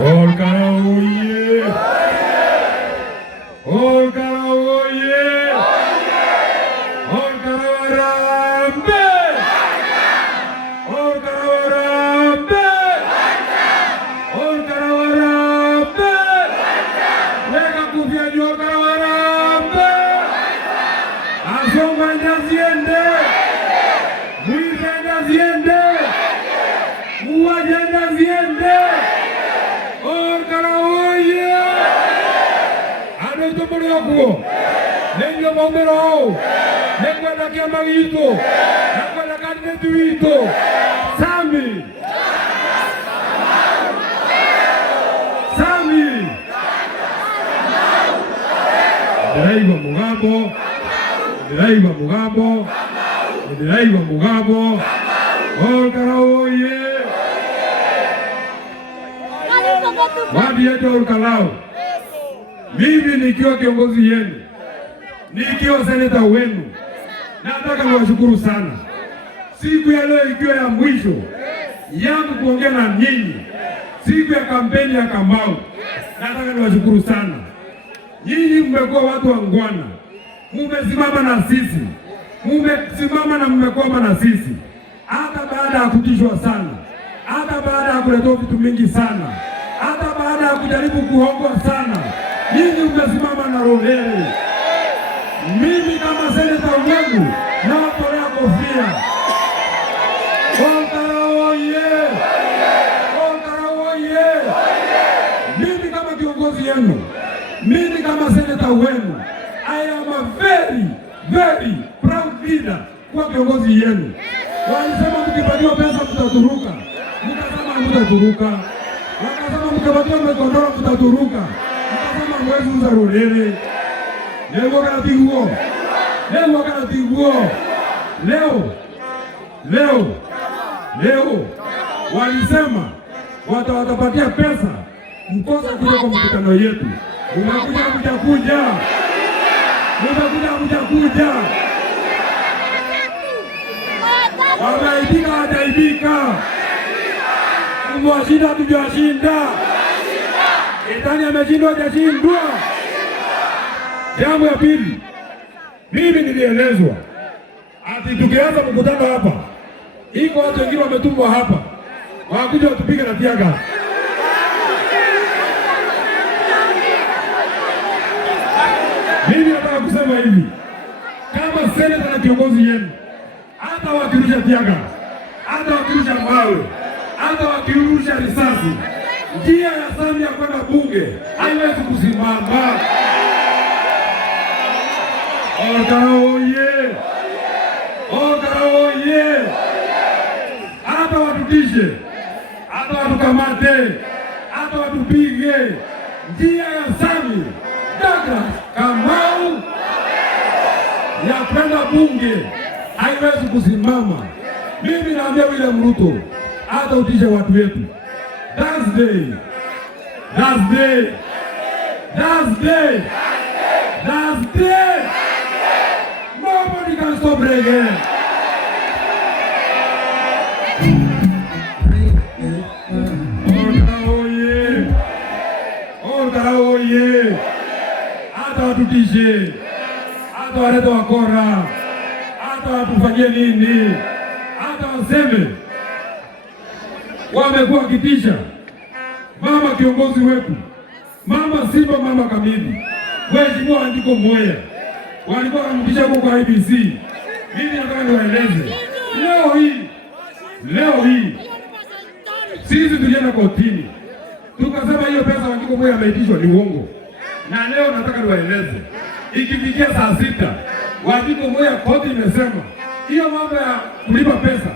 Olkara oye! Olkara oye! Olkara warambe! Olkara warambe! Olkara warambe! Weka kufia juu Olkara warambe! Asonga ndaziende! Mwiza ndaziende! Muwaje ndaziende! Olkara oye! Ano itombolo yakuo! Nenyo maumero! Nekwenda kiama gitu! Nekwenda kandidati wito! Sami! Sami! Ndiraiwa Mugambo! Ndiraiwa Mugambo! Ndiraiwa Mugambo! Olkara oye! Wadi yetu Olkalao, mimi nikiwa kiongozi yenu, nikiwa seneta wenu, nataka niwashukuru sana. Siku ya leo ikiwa ya mwisho yangu kuongea na nyinyi, siku ya kampeni ya Kamau, nataka niwashukuru sana. Nyinyi mmekuwa watu wangwana, mumesimama na sisi, mumesimama na mmekwama na sisi, hata baada ya kutishwa sana, hata baada ya kuletea vitu mingi sana, hata baada ya kujaribu kuhongwa sana, nyinyi mmesimama na Rolele. Mimi kama seneta wenu nawatolea kofia. Olkara oye! Olkara oye! Mimi kama kiongozi yenu, mimi kama seneta wenu, I am a very, very proud leader kwa kiongozi yenu. Walisema mkipatiwa pesa mtaturuka, mkasema mtaturuka. Wakasema mkipatiwa mekondora mtaturuka, mkasema mwezi uza Rolele. Leo kanatiguo, leo kanatiguo. Leo walisema watapatia pesa mkosa kutoka mkutano yetu. Mumekuja. Wameaibika, hataibika. Mwashinda, hatujashinda. Shetani ameshindwa, hajashindwa. Jambo ya pili, mimi nilielezwa ati tukianza mkutano hapa, iko watu wengine wametumwa hapa wakuja watupige na tiaga. Mimi nataka kusema hivi, kama seneta na kiongozi yenu, hata wakirusha tiaga, hata wakirusha mawe, hata wakirusha risasi, njia ya Samia kwenda bunge haiwezi kusimama. Olkara oye! Olkara oye! Hata watutishe, hata watukamate, hata watupige, njia ya Samia Douglas Kamau ya kwenda bunge haiwezi kusimama. Mimi naambia William Ruto, hata utishe watu wetu. Thursday. Nobody can stop reggae. Olkara oye! Hata watutishe, hata walete wakora, hata watufanyie nini, hata waseme wamekuwa wakitisha mama kiongozi wetu, mama Simba, mama kamili, Mheshimiwa Wanjiku Mwea, walikuwa wanamtisha kwa IEBC. Mimi nataka niwaeleze leo hii sisi tulienda kotini tukasema hiyo pesa Wanjiku Mwea ameitishwa ni uongo, na leo nataka niwaeleze, ikifikia saa 6 Wanjiku Mwea koti imesema hiyo mambo ya kulipa pesa,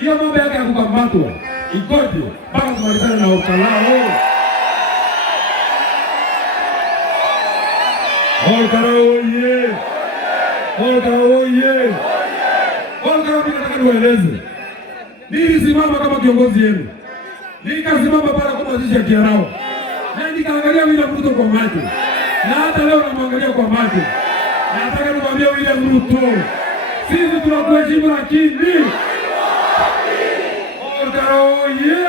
hiyo mambo yake ya kukamatwa ikoje mpaka kumalizana na Olkalao. Olkara oye! Olkara oye! Olkara, mimi nataka niwaeleze, nilisimama kama kiongozi yenu, nikasimama pale kwa mazishi ya Kiarao, na nikaangalia William Ruto kwa macho, na hata leo namwangalia kwa macho. Nataka nimwambie William Ruto, sisi tunakuheshimu, lakini Olkara oye!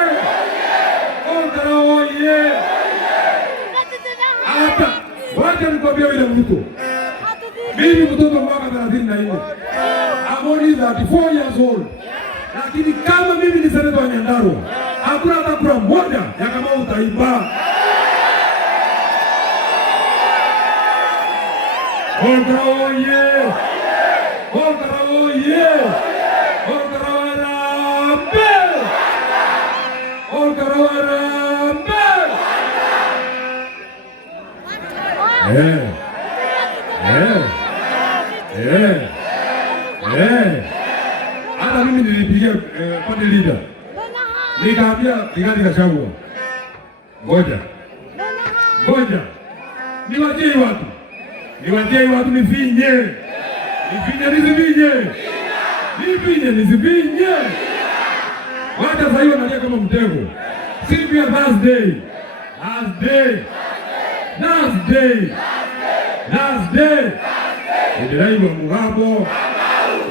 Olkara oye! Wacha nikwambie William Ruto. Mimi mtoto mwaka 34. I'm only 34 years old. Lakini kama mimi ni seneta wa Nyandarua, hakuna hata kura moja ya kama utaiba. Olkaraoye! Olkaraoye! Olkarawarambe! Olkarawarambe! Hata mimi nilipigia party leader. Nikaambia Rigathi Gachagua. Ngoja. Niwatie watu nifinye. Nisifinye. Wacha sasa hiyo nalia kama mtego. Siku ya Thursday.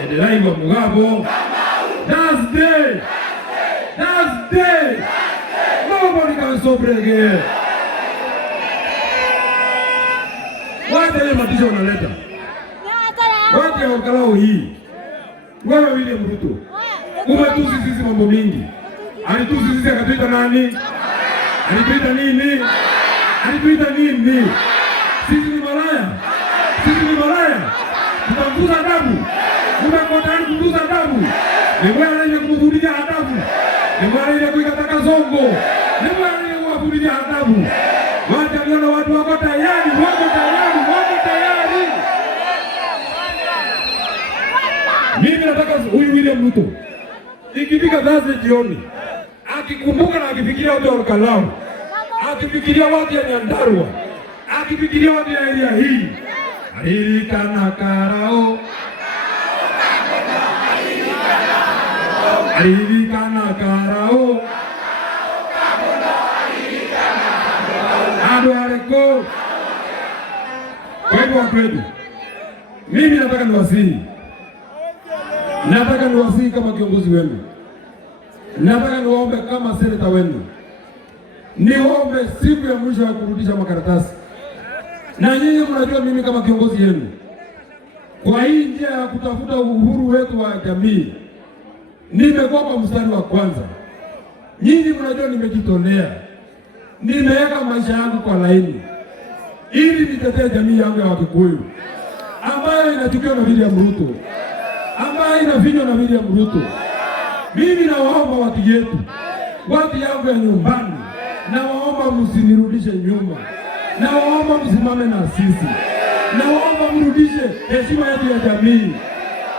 Ediraiwa Mugabo. Thursday. Nobody can stop again. Wacha hiyo matisho unaleta. Wacha ukalao hii. Wewe William Ruto. Umetusi sisi mambo mingi. Alitusi sisi akatuita nani? Alituita nini? Sisi ni malaya. Tutamfuza adabu. Tunakotani kumfuza adabu. Ni mwana ile kumfudia adabu. Ni mwana ile kuikataka zongo. Ni mwana ile kuwafudia adabu. Wacha niona watu wako tayari. Mimi nataka huyu William Ruto ikifika Thursday jioni, akikumbuka na akifikiria watu wa Olkalau, akifikiria watu ya Nyandarua, akifikiria watu ya area hii, alirikana karao, ado aleko. Kwa hivyo watu wetu, mimi nataka niwasihi kama kiongozi wenu. Nataka niwaombe kama seneta wenu. Niombe siku ya mwisho ya kurudisha makaratasi. Na nyinyi mnajua mimi kama kiongozi yenu, kwa hii njia ya kutafuta uhuru wetu wa jamii, nimekuwa kwa mstari wa kwanza. Nyinyi mnajua nimejitolea. Nimeweka maisha yangu kwa laini ili nitetee jamii yangu ya Wakikuyu ambayo inachukiwa na William Ruto, ambayo inafinywa na William Ruto. Mimi nawaomba watu yetu, watu yangu ya nyumbani, nawaomba msinirudishe nyuma. Nawaomba msimame na sisi. Nawaomba mrudishe heshima yetu ya jamii.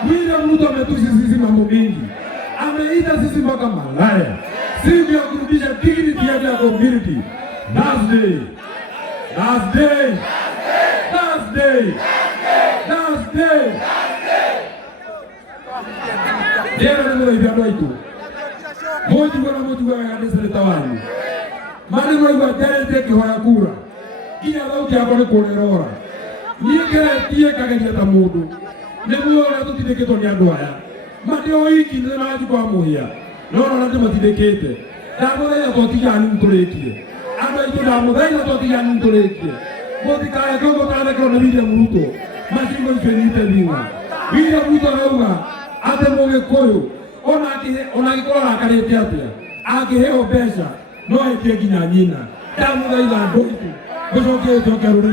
William Ruto ametusi sisi mambo mingi. Ameita sisi mpaka malaya. Siku ya kurudisha dignity ya community. Thursday. Jera ndio ibado itu. Moju kwa kanisa letawani. Mane mwa jarete ki hoya kura. Ina lauti abone kolerora. Nikere tie kagenya ta mundu. Nebuo na tutideke nya ndwaya. Madio hiki ndio naji kwa muhia. Nora na ndima tidekete. Ndabore ya totijani mturekie. Ando itu ndamudai na totijani mturekie. Moti kaya kongo tane kwa William Ruto. Mashingo ifenite linga. William Ruto rauga ate moge koyo. Ona gikora akarete atia. Agiheo pesa no etie ginya nyina. Ndamudai na ndoitu. Gojoke tokerore.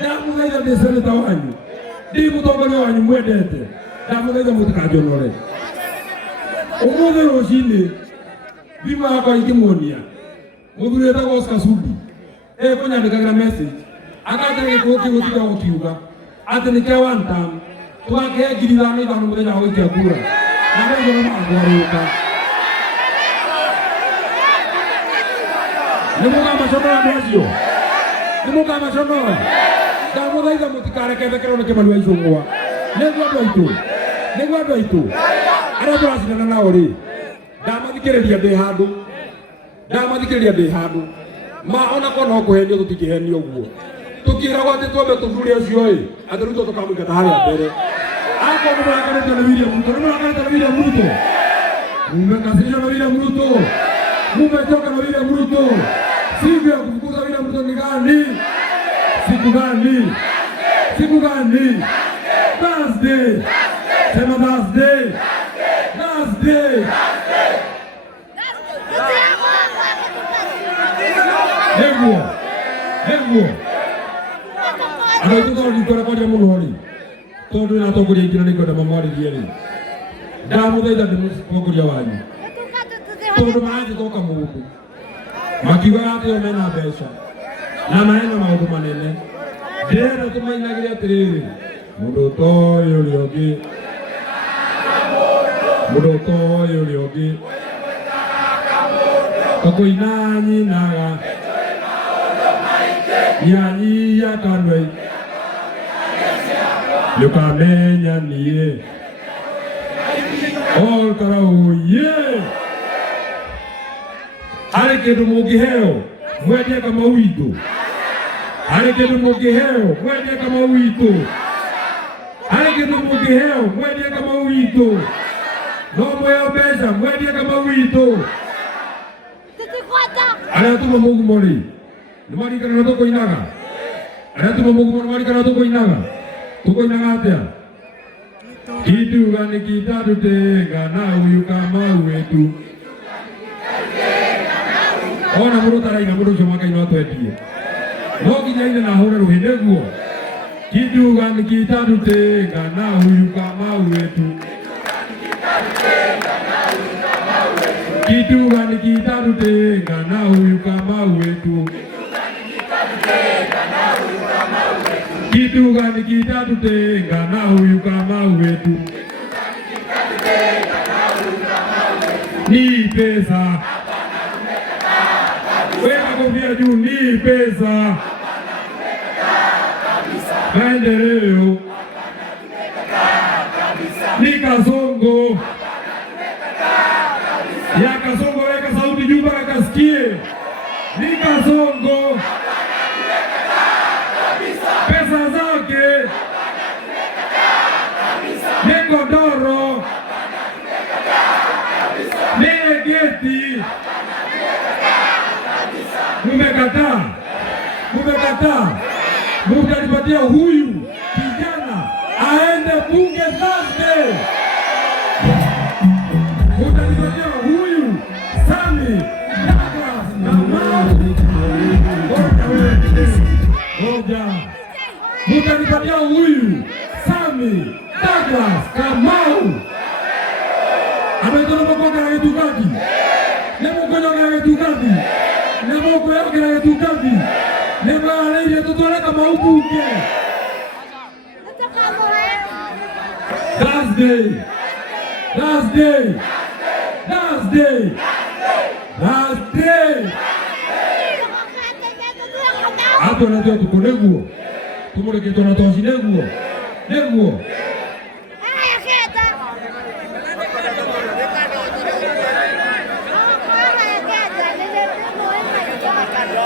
Ndamudai na seneta wanyu. Ndi mutongoria wanyu mwendete. Ndamudai na mutikajonore. Umuthi rucini bima yako ikimuonia. Muthuri etagwo Oscar Sudi. Kunyandikagira message. Akatege gutika gukiuga. Ati nike one time. Twake ngirithano ithano muthenya wa gũikia kura. Na ndio ngoma ngwaruka. Nimuka macono. Ndamuthaitha mutikareke thekero nĩ kĩmani wa icũng'wa. Nĩguo andũ aitũ. Arĩa tũracindana nao rĩ. Ndamathikĩrĩria ndĩ handũ. Ma ona korwo no kũhenio tũtingĩhenio ũguo. Tũkĩragwo atĩ twambe tũthure ũcio ĩ. Atĩ rĩu tũkamũingata harĩa mbere. Akorwo nĩmũrakarĩte na William Ruto. Mmekasirishwa na William Ruto. Mumechoka na William Ruto. Siku ya kufukuza William Ruto ni gani? Siku gani? Siku gani? Thursday. Sema Thursday. Thursday. Hebu. Anaitwa Nikora kwa jamu nori. Todo na to kuri kina Nikora mamwari dieri. Damu da ndimukuri wanyu. Todo maji toka Mungu. Makiwa yate omena besha. Na maana maundu manene. Ndera tumainagiria tiriri. Mundu toyo riogi. Mundu toyo riogi. Kakoina nyinaga. Nyanyi ya kanwe yukamenya niye all karau ye hari kindu mungiheo mwendie kama witu hari kindu mungiheo mwendie kama witu hari kindu mungiheo mwendie kama witu no moyo mbeca mwendie kama witu ala tuma Mungu mori Numari kana to koinaga. Ara tu mamu numari kana to koinaga. Tu koinaga atia. Kitu gani kita tutenga na huyu kama wetu. Ona muru tarai na muru choma kaina to etie. No kijaina na hora ruhinde guo. Kitu gani kita tutenga na huyu kama wetu. Kitu gani kita tutenga na huyu kama wetu. Kitu gani kitatutenga na huyu kama wetu? Ni pesa. Weka kofia juu, ni pesa. Maendeleo. Ni Kasongo. Ya Kasongo, weka sauti juu mpaka kasikie. Ni Kasongo. Pesa zake ni godoro, ni geti. Mumekataa, mutanipatia huyu kijana aende bunge Thursday. Mutanipatia huyu Sami Douglas Kamau. Ngoja. Mutanipatia huyu Sami Douglas Kamau. Ametona kwa kwa yetu gadi. Nemo kwa yetu gadi. Nemo kwa yetu gadi. Nemo ale tutole kama ubuke. Thursday. Ato na tu kuneguo. Tumore que tona tosi neguo.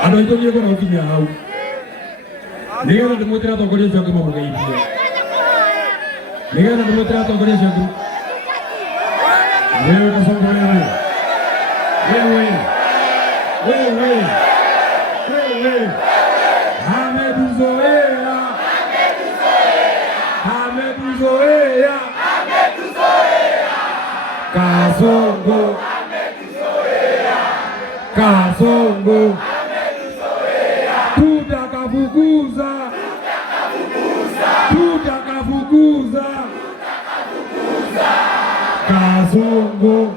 Ando ito niyo na ukinya hau. Niyo na demotra to kore joke mamu gai pia. Niyo na demotra to kore joke. Wewe kasongo wewe. Ametuzoea. Kasongo. Tutakafukuza. Kasongo.